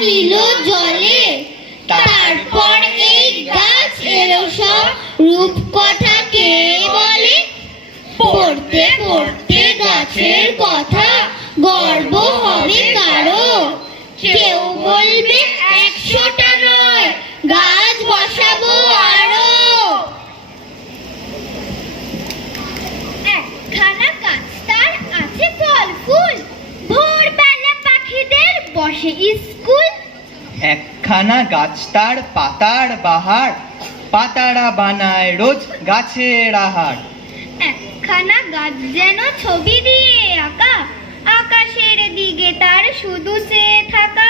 নিল জলে। তারপর এই গাছ এলো সব রূপকথা কে বলে। পড়তে পড়তে গাছের কথা গর্ব হবে কারো। কেউ বলবে 100টা নয়, গাছ বসাবো আরো। একখানা গাছ তার আছে ফল ফুল, ভোরবেলা পাখিদের বসে স্কুল। একখানা গাছ তার পাতার বাহার, পাতারা বানায় রোজ গাছের আহার। একখানা গাছ যেন ছবি দিয়ে আঁকা, আকাশের দিকে তার শুধু চেয়ে থাকা।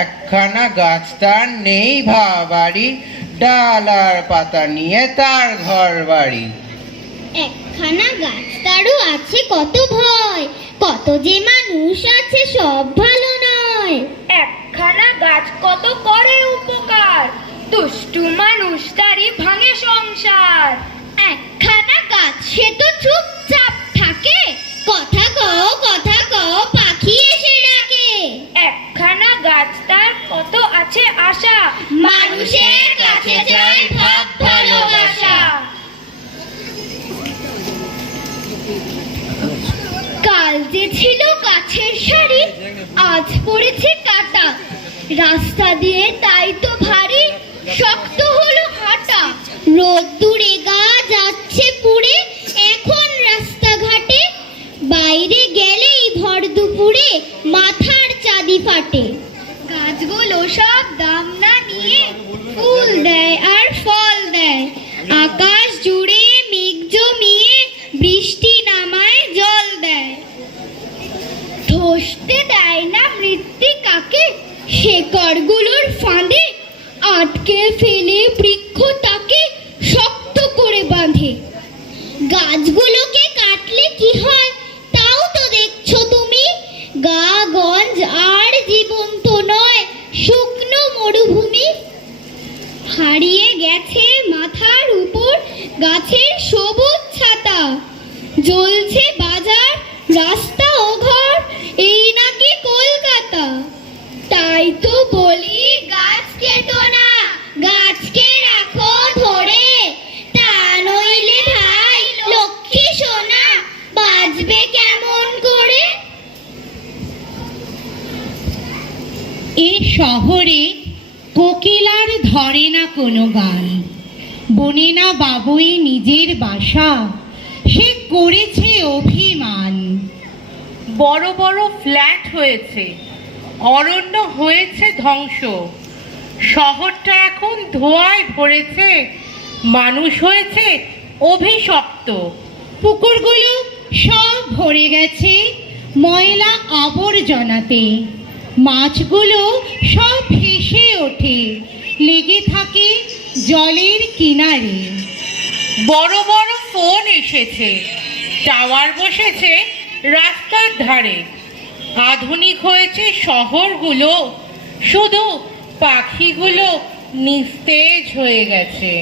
একখানা গাছ তার নেই ভাবাড়ি, ডাল আর পাতা নিয়ে তার ঘর বাড়ি। একখানা গাছ তারও আছে কত ভয়, কত যে মানুষ আছে সব ভালো নয়। একখানা গাছ কত করে উপকার, দুষ্টু মানুষ তারই ভাঙে সংসার। একখানা গাছ সে তো চুপচাপ থাকে, কথা কও পাখি এসে ডাকে। একখানা গাছ তার কত আছে আশা, মানুষের কাছে চায় ভাব ভালোবাসা। কাল যে ছিল গাছের সারি, আজ পড়েছে কাটা। রাস্তা দিয়ে তাই তো ভারী শক্ত হলো হাঁটা। রোদ্দুরে গা যাচ্ছে পুড়ে এখন রাস্তাঘাটে, বাইরে গেলেই ভর দুপুরে মাথার চাঁদি ফাটে। গাছগুলো সব দাম না নিয়ে ফুল দেয় আর ফল দেয়, আকাশ জুড়ে মেঘ জমিয়ে বৃষ্টি নামায় জল দেয়। ধসতে দেয় না মৃত্তিকাকে, শেকড়গুলোর ফাঁদে আটকে ফেলে বৃক্ষ তাকে শক্ত করে বাঁধে। গাছগুলোকে কাটলে কি হয় তাও তো দেখছো তুমি, গা গঞ্জ আর জীবন্ত নয় শুকনো মরুভূমি। হারিয়ে গেছে মাথার উপর গাছের সবুজ ছাতা, জ্বলছে বাজার রাস্তা ও ঘর, এই নাকি কলকাতা। তাই তো বলি গাছ কেটো না, গাছকে রাখো ধরে, তা নইলে ভাই লক্ষ্মী সোনা বাঁচবে কেমন করে। এ শহরে কোকিলার ধরে না কোনো গান, বনে না বাবুই নিজের বাসা, সে করেছে অভিমান। বড় বড় ফ্ল্যাট হয়েছে, অরণ্য হয়েছে ধ্বংস, শহরটা এখন ধোঁয়ায় ভরেছে, মানুষ হয়েছে অভিশপ্ত। পুকুরগুলো সব ভরে গেছে ময়লা আবর্জনাতে, মাছগুলো সব ভেসে ওঠে লেগে থাকে জলের কিনারে। বড় বড় ফোন এসেছে, টাওয়ার বসেছে রাস্তার ধারে, আধুনিক হয়েছে শহরগুলো, শুধু পাখিগুলো নিস্তেজ হয়ে গেছে।